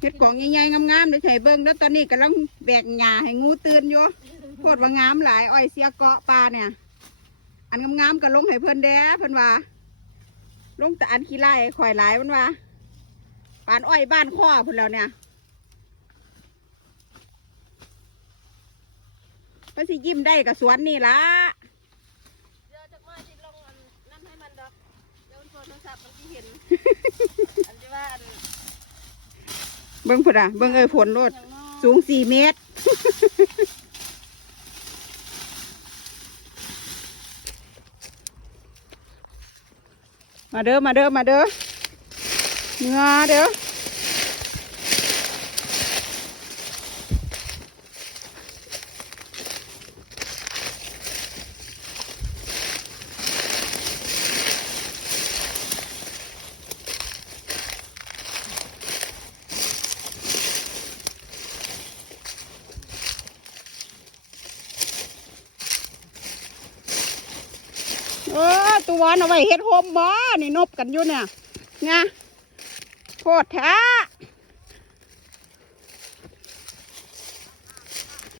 เฮ็ดของใหญ่ๆงามๆเดี๋ยวใส่เบิ้งแล้วตอนนี้กำลังแบกหญ้าให้งูตื่นอยู่โคตรว่างามหลายอ้อยเสียเกาะปลาเนี่ยอันงามๆก็ลงให้เพิ่นแด้เพิ่นว่าลงแต่อันขี้ไล่ข่อยหลายเพิ่นว่าปานอ้อยบ้านข้อเพิ่นแล้วเนี่ยเพิ่นสิยิ้มได้กับสวนนี่ล่ะเดี๋ยวจะมาที่ลงนั่นให้มันดอกเดี๋ยวโทรศัพท์มันที่เห็นอันที่ว่าเบิ้งพุ่นอ่ะเบิ้งฝนโลดสูง4 เมตรมาเด้อเนื้อเด้อตัววานเอาไว้เฮ็ดโฮมบ่นี่นบกันอยู่เนี่ยไงโคตรแท้